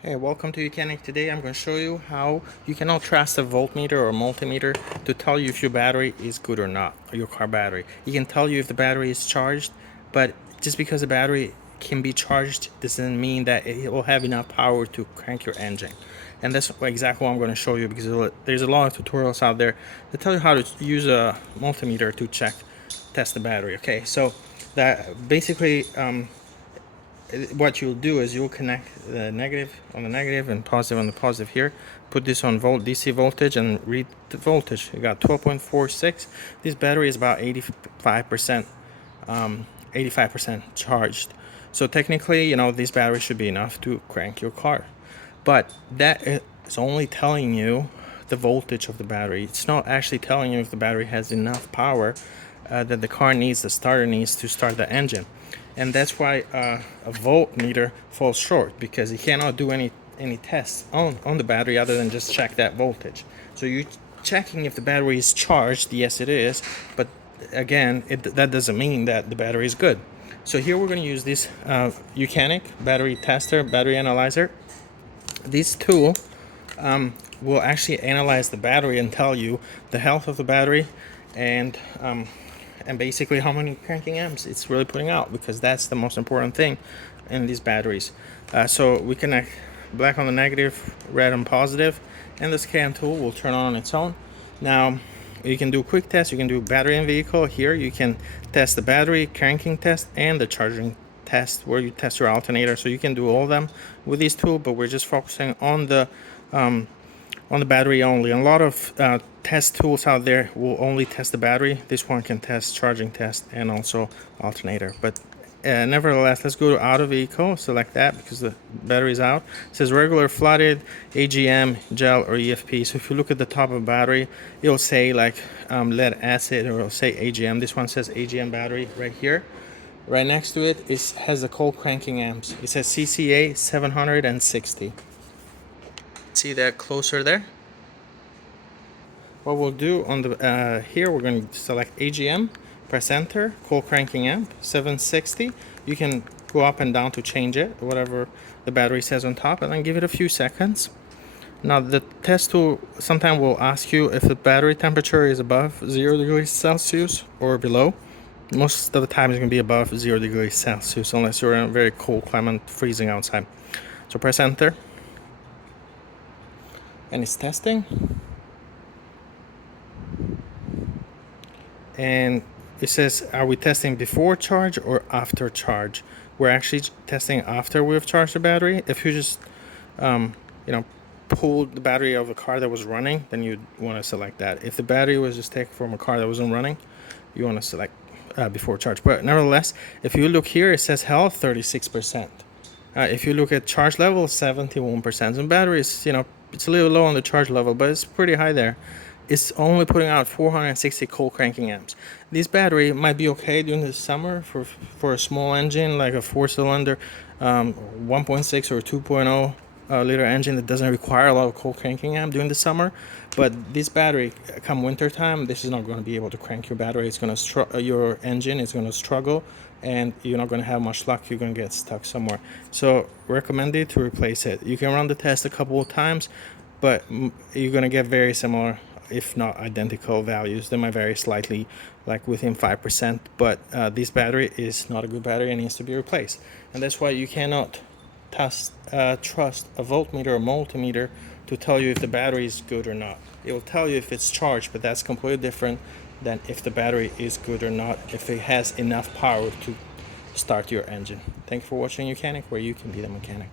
Hey, welcome to Mechanic. Today I'm going to show you how you cannot trust a voltmeter or a multimeter to tell you if your battery is good or not, or your car battery. You can tell you if the battery is charged, but just because the battery can be charged doesn't mean that it will have enough power to crank your engine. And that's exactly what I'm going to show you, because there's a lot of tutorials out there that tell you how to use a multimeter to test the battery. Okay, so that basically what you'll do is you'll connect the negative on the negative and positive on the positive here, put this on DC voltage and read the voltage. You got 12.46. This battery is about 85% charged, so technically, this battery should be enough to crank your car, but that is only telling you the voltage of the battery. It's not actually telling you if the battery has enough power that the starter needs to start the engine. And that's why a voltmeter falls short, because you cannot do any tests on the battery other than just check that voltage. So you're checking if the battery is charged. Yes, it is, but again, that doesn't mean that the battery is good. So here we're going to use this Mechanic battery tester, battery analyzer. This tool will actually analyze the battery and tell you the health of the battery and basically how many cranking amps it's really putting out, because that's the most important thing in these batteries. So we connect black on the negative, red on positive, and the scan tool will turn on its own. Now you can do quick tests. You can do battery and vehicle. Here you can test the battery, cranking test, and the charging test, where you test your alternator. So you can do all of them with these tools, but we're just focusing on the battery only. A lot of test tools out there will only test the battery. This one can test charging test and also alternator. But nevertheless, let's go to auto vehicle, select that because the battery is out. It says regular, flooded, AGM, gel, or EFP. So if you look at the top of the battery, it'll say like lead acid, or it'll say AGM. This one says AGM battery right here. Right next to it has the cold cranking amps. It says CCA 760. See that closer there? What we'll do on the here, we're going to select AGM, press enter, cold cranking amp 760. You can go up and down to change it, whatever the battery says on top, and then give it a few seconds. Now the test tool sometimes will ask you if the battery temperature is above 0 degrees Celsius or below. Most of the time it's going to be above 0 degrees Celsius, unless you're in a very cold climate, freezing outside. So press enter, and it's testing. And it says, are we testing before charge or after charge? We're actually testing after we've charged the battery. If you just pulled the battery of a car that was running, then you'd want to select that. If the battery was just taken from a car that wasn't running, you want to select before charge. But nevertheless, if you look here, it says health 36%. If you look at charge level, 71%. And battery is, it's a little low on the charge level, but it's pretty high there. It's only putting out 460 cold cranking amps. This battery might be okay during the summer for a small engine like a 4-cylinder 1.6 or 2.0 liter engine that doesn't require a lot of cold cranking amp during the summer. But this battery, come winter time, this is not going to be able to crank your battery. It's going to your engine is going to struggle, and you're not going to have much luck. You're going to get stuck somewhere. So recommended to replace it. You can run the test a couple of times, but you're going to get very similar, if not identical values. They might vary slightly, like within 5%, but this battery is not a good battery and needs to be replaced. And that's why you cannot trust a voltmeter or multimeter to tell you if the battery is good or not. It will tell you if it's charged, but that's completely different than if the battery is good or not, if it has enough power to start your engine. Thank you for watching Mechanic, where you can be the mechanic.